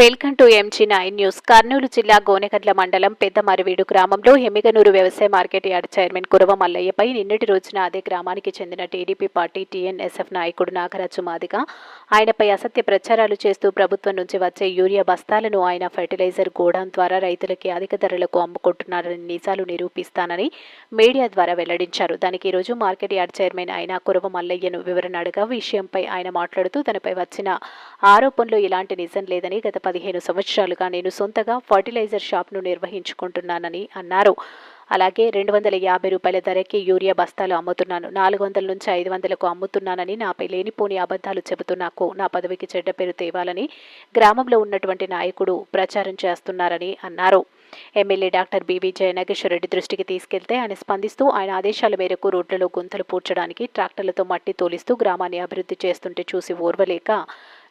Welcome to M G nine news. Kurnool జిల్లా గోనెగడ్ల మండలం పెద్ద మరివీడు గ్రామంలో హెమిగనూరు వ్యవసాయ మార్కెట్ యార్డ్ చైర్మన్ కురవ మల్లయ్యపై నిన్నటి రోజున అదే గ్రామానికి చెందిన టీడీపీ పార్టీ టీఎన్ఎస్ఎఫ్ నాయకుడు నాగరాజు మాదిగ ఆయనపై అసత్య ప్రచారాలు చేస్తూ ప్రభుత్వం నుంచి వచ్చే యూరియా బస్తాలను ఆయన ఫెర్టిలైజర్ గోడాం ద్వారా రైతులకి అధిక ధరలకు అమ్ముకుంటున్నారని నిజాలు నిరూపిస్తానని మీడియా ద్వారా వెల్లడించారు. దానికి ఈ రోజు మార్కెట్ యార్డ్ చైర్మన్ అయిన కురవ మల్లయ్యను వివరణ అడగా. విషయంపై ఆయన మాట్లాడుతూ తనపై వచ్చిన ఆరోపణలు ఇలాంటి నిజం లేదని గత పదిహేను సంవత్సరాలుగా నేను సొంతగా ఫర్టిలైజర్ షాప్ను నిర్వహించుకుంటున్నానని అన్నారు. అలాగే రెండు వందల యాభై రూపాయల ధరకి యూరియా బస్తాలు అమ్ముతున్నాను. నాలుగు వందల నుంచి ఐదు వందలకు అమ్ముతున్నానని నాపై లేనిపోని అబద్ధాలు చెబుతూ నాకు నా పదవికి చెడ్డ పేరు తేవాలని గ్రామంలో ఉన్నటువంటి నాయకుడు ప్రచారం చేస్తున్నారని అన్నారు. MLA doctor BV Jayanageswara Reddy దృష్టికి తీసుకెళ్తే ఆయన స్పందిస్తూ ఆయన ఆదేశాల మేరకు రోడ్లలో గుంతలు పూడ్చడానికి ట్రాక్టర్లతో మట్టి తోలిస్తూ గ్రామాన్ని అభివృద్ధి చేస్తుంటే చూసి ఓర్వలేక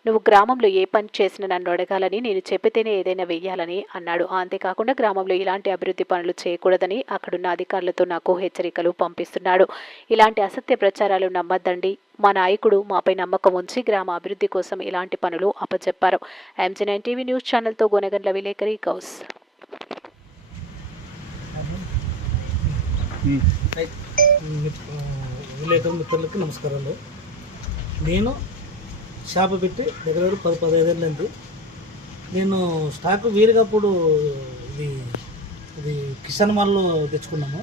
నువ్వు గ్రామంలో ఏ పని చేసినా నన్ను అడగాలని నేను చెప్పితేనే ఏదైనా వెయ్యాలని అన్నాడు. అంతేకాకుండా గ్రామంలో ఇలాంటి అభివృద్ధి పనులు చేయకూడదని అక్కడున్న అధికారులతో నాకు హెచ్చరికలు పంపిస్తున్నాడు. ఇలాంటి అసత్య ప్రచారాలు నమ్మద్దండి. మా నాయకుడు మాపై నమ్మకం ఉంచి గ్రామ అభివృద్ధి కోసం ఇలాంటి పనులు అప్పచెప్పారు M G nine TV news ఛానల్తో Gonegandla విలేకరి గౌస్. విలేకరు మిత్రులకి నమస్కారాలు. నేను షాప్ పెట్టి దగ్గర దగ్గర పది పదహైదేళ్ళండి నేను స్టాక్ వీరిగప్పుడు ఇది ఇది కిసాన్ మాల్లో తెచ్చుకున్నాము.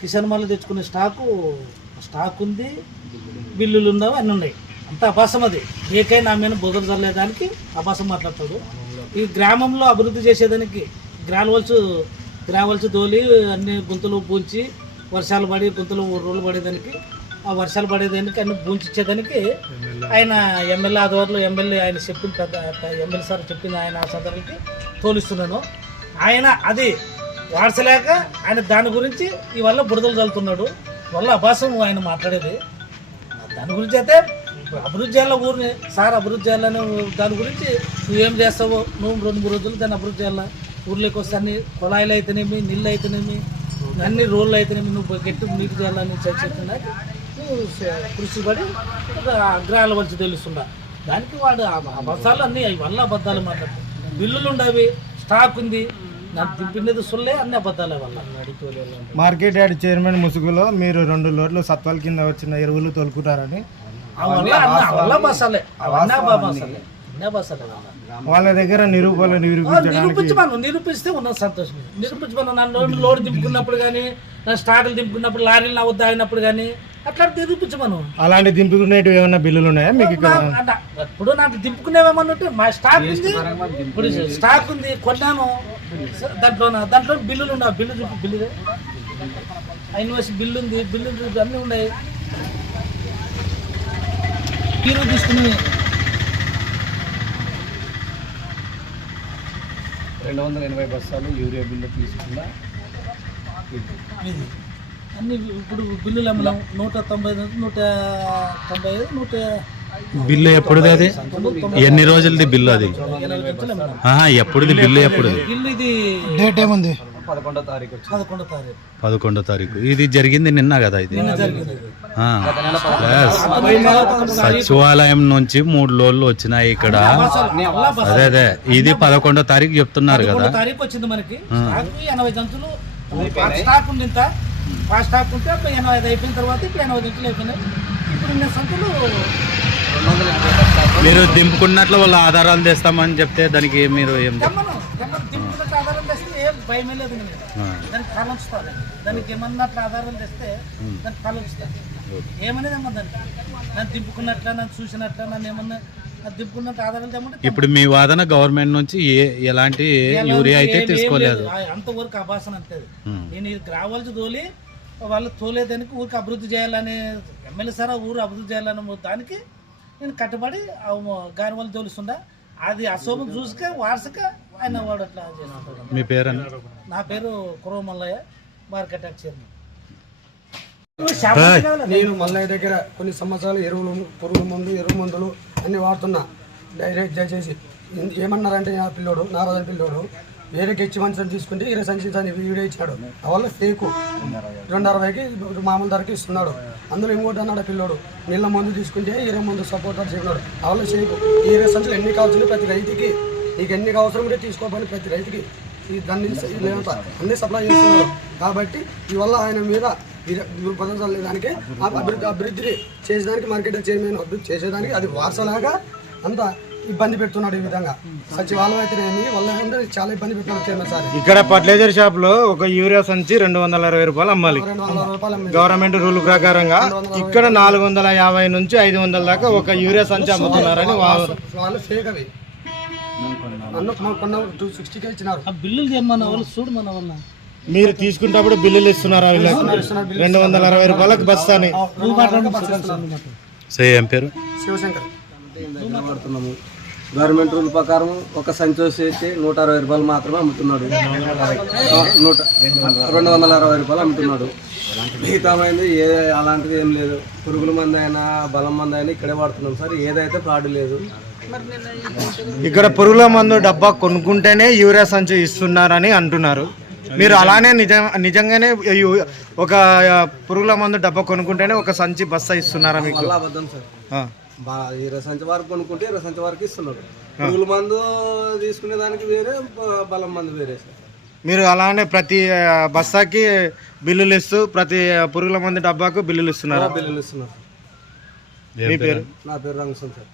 కిసాన్ మాల్లో తెచ్చుకునే స్టాకు స్టాక్ ఉంది బిల్లులు ఉన్నావు అన్నీ ఉన్నాయి. అంత అపాసం అది. ఏకై నా మీద బొదలు చల్లేదానికి అపాసం మాట్లాడతాడు. ఈ గ్రామంలో అభివృద్ధి చేసేదానికి గ్రావల్స్ గ్రావల్స్ తోలి అన్ని గుంతలు పూంచి వర్షాలు పడి గుంతలు రోడ్లు పడేదానికి ఆ వర్షాలు పడేదానికి అన్ని పూంచిచ్చేదానికి ఆయన ఎమ్మెల్యే ఆధ్వర్యంలో ఎమ్మెల్యే ఆయన చెప్పిన పెద్ద ఎమ్మెల్యే సార్ చెప్పింది ఆయన ఆ సందర్భానికి తోలిస్తున్నాను. ఆయన అది వాడ్చలేక ఆయన దాని గురించి ఇవల్ల బురదలు చల్లుతున్నాడు వల్ల అభాసం ఆయన మాట్లాడేది. దాని గురించి అయితే అభివృద్ధి చేయాల ఊరిని సార్ అభివృద్ధి చేయాలని దాని గురించి నువ్వేం చేస్తావో నువ్వు రెండు మూడు రోజులు దాన్ని అభివృద్ధి చేయాలా? ఊర్లోకి వస్తే అన్ని కుళాయిలు అయితేనేమి నీళ్ళు అయితేనేమి అన్ని రోడ్లు అయితేనేమి నువ్వు గట్టి నీటి చేయాలని చెప్తున్నా కృషి పడి అగ్రహాల వచ్చి తెలుస్తుందా దానికి వాడు ఆ అబద్ధాలు అన్నీ అవి వల్ల అబద్ధాలు మాట్లాడతారు బిల్లులు ఉండవి స్టాక్ ఉంది. నాకు దింపినది సుల్లే అన్ని అబద్ధాలే వల్ల. మార్కెట్ యార్డ్ చైర్మన్ ముసుగులో మీరు రెండు లోడ్లు సత్వాల కింద వచ్చిన ఎరువులు తోలుకుంటారని వాళ్ళ దగ్గర నిరూపించడానికి నిరూపించమను. నిరూపిస్తే ఉన్నది సంతోషం నిరూపించమను. నన్ను లోడ్ లోడ్ దింపుకున్నప్పుడు కానీ నా స్టాకులు దింపుకున్నప్పుడు లారీలు నా వద్ద ఆగినప్పుడు కానీ అట్లా నిరూపించమను అలాంటి దింపుకునేటివి ఏమైనా బిల్లులు ఉన్నాయా మీకు ఇక్కడ? ఇప్పుడు నాకు దింపుకునేవేమన్నట్టు మా స్టాక్ ఉంది. ఇప్పుడు స్టాక్ ఉంది కొన్నాను. దాంట్లో దాంట్లో బిల్లులు ఉన్నాయి బిల్లు చూపి బిల్లు. యూనివర్సిటీ బిల్లు ఉంది బిల్లు చూపి అన్నీ ఉన్నాయి. హీరో తీసుకుని రెండు వందల ఎనభై బస్తాలు యూరియా బిల్లు తీసుకున్న. ఇది. అన్ని ఇప్పుడు బిల్లులు అమ్మలం నూట తొంభై నూట తొంభై ఐదు నూట బిల్లు ఎప్పుడుది అది? ఎన్ని రోజులది బిల్లు అది? ఎప్పుడుది బిల్లు ఇది డేట్ ఏముంది? పదకొండో తారీఖు పదకొండో ఇది జరిగింది నిన్న కదా ఇది? నిన్న జరిగింది ఇది. ఆ. Yes. సచివాలయం నుంచి మూడు లోన్లు వచ్చినాయి ఇక్కడ. అదే అదే. ఇది పదకొండో తారీఖు చెప్తున్నారు కదా. తారీఖు వచ్చింది మనకి. ఎనభై స్టాక్ ఉంది ఆ స్టాక్ ఉంటే అప్పుడు ఎనభై ఐదు అయిపోయిన తర్వాత ఇప్పుడు ఎనభై గంటలు అయిపోయినాయి. ఇప్పుడు ఇన్ని సంతులు మీరు దింపుకున్నట్లు వాళ్ళ ఆధారాలు తెస్తామని చెప్తే దానికి మీరు ఏం తెమ్మను దింపుకున్నట్టు ఆధారం తెస్తే ఏం భయమే లేదు. దానికి. కాలుస్తారు దానికి ఏమన్నట్లు ఆధారాలు తెస్తే దానికి కాలుస్తారు ఏమనేది అమ్మ దానికి. నన్ను దింపుకున్నట్ల నన్ను చూసినట్ల నన్ను ఏమన్నా ఇప్పుడు మీ వాదన గవర్నమెంట్ నుంచి ఏ ఎలాంటి యూరియా అయితే తీసుకోలేదు. అంతవరకు అభాసన అంతే. నేను ఇది రావాల్సి తోలి వాళ్ళు తోలేదానికి ఊరికి అభివృద్ధి చేయాలని ఎమ్మెల్యే సార్ ఊరు అభివృద్ధి చేయాలని దానికి నేను కట్టుబడి ఆ గారి వాళ్ళు తోలుస్తుండా. అది అశోభం చూసుక వారసక ఆయన వాడు అట్లా మీ పేరని నా పేరు కురవ మల్లయ్య మార్కెట్ చైర్మన్. నేను మల్లయ్య దగ్గర కొన్ని సంవత్సరాలు ఎరువులు పురుగు మందు ఎరువు మందులు అన్ని వాడుతున్నా. డైరెక్ట్ దయచేసి ఏమన్నారంటే నా పిల్లోడు నారాజన పిల్లోడు వేరే గెచ్చి మనిషిని తీసుకుంటే ఈయన సంచి వీడియో ఇచ్చాడు అవల్ల ఫేకు. రెండు అరవైకి మామూలు ధరకి ఇస్తున్నాడు. అందులో ఇంకోటి అన్నాడు పిల్లోడు నీళ్ళ మందు తీసుకుంటే ఇరవై మందు సపోర్ట్ చెప్పినాడు. అవల్ల షేకు ఈ ఇరవై సంచులు ఎన్ని కావాల్సింది ప్రతి రైతుకి. నీకు ఎన్ని అవసరం ఉంటే తీసుకోవాలి ప్రతి రైతుకి. ఈ దాన్ని లేదంతా అన్ని సప్లై చేస్తున్నారు. కాబట్టి ఇవల్ల ఆయన మీద ప్రదర్శన దానికి అభివృద్ధి అభివృద్ధి చేసేదానికి మార్కెట్ చైర్మన్ అభివృద్ధి చేసేదానికి అది వారసలాగా అంత ఇబ్బంది పెడుతున్నాడు ఈ విధంగా. సచివాలయం అయితేనేమి వాళ్ళ చాలా ఇబ్బంది పెడుతున్నాడు చైర్మన్ సార్. ఇక్కడ ఫర్టిలైజర్ షాప్లో ఒక యూరియా సంచి రెండు వందల అరవై రూపాయలు అమ్మాలి. గవర్నమెంట్ రూల్ ప్రకారంగా ఇక్కడ నాలుగు వందల యాభై నుంచి ఐదు వందల దాకా ఒక యూరియా సంచి అమ్ముతున్నారని వాళ్ళు ఫేక్ అవి. అన్న కొన్న టూ సిక్స్టీకే ఇచ్చినారు ఆ బిల్లులు వాళ్ళు చూడు మన మీరు తీసుకున్నప్పుడు బిల్లులు ఇస్తున్నారా వీళ్ళకి రెండు వందల అరవై రూపాయలకు బస్తాని సో ఏం పేరు శివశంకర్ వాడుతున్నాము గవర్నమెంట్ రూల్ ప్రకారం ఒక సంచి వచ్చేసి నూట అరవై రూపాయలు మాత్రమే అమ్ముతున్నాడు నూట రెండు వందల అరవై రూపాయలు అమ్ముతున్నాడు మిగతామైంది ఏ అలాంటిది ఏం లేదు పురుగుల మంది అయినా బలం మంది అయినా ఇక్కడే వాడుతున్నాం సార్ ఏదైతే ఫ్రాడ్ లేదు ఇక్కడ పురుగుల మందు డబ్బా కొనుక్కుంటేనే యూరియా సంచి ఇస్తున్నారని అంటున్నారు. మీరు అలానే నిజం నిజంగానే ఒక పురుగుల మందు డబ్బా కొనుక్కుంటేనే ఒక సంచి బస్తా ఇస్తున్నారా మీకు? మళ్ళీ అబద్ధం సార్. ఆ. ఇరవై సంచి వరకు కొనుక్కుంటే ఇరవై సంచి వరకు ఇస్తున్నాడు పురుగుల మందు తీసుకునే దానికి వేరే బ- బలం మందు వేరే సార్. మీరు అలానే ప్రతి ఆ, బస్తాకి బిల్లులు ఇస్తూ ప్రతి ఆ, పురుగుల మందు డబ్బాకు బిల్లులు ఇస్తున్నారు? బిల్లులు ఇస్తున్నారు మీ పేరు? నా పేరు రంగస్వామి సార్.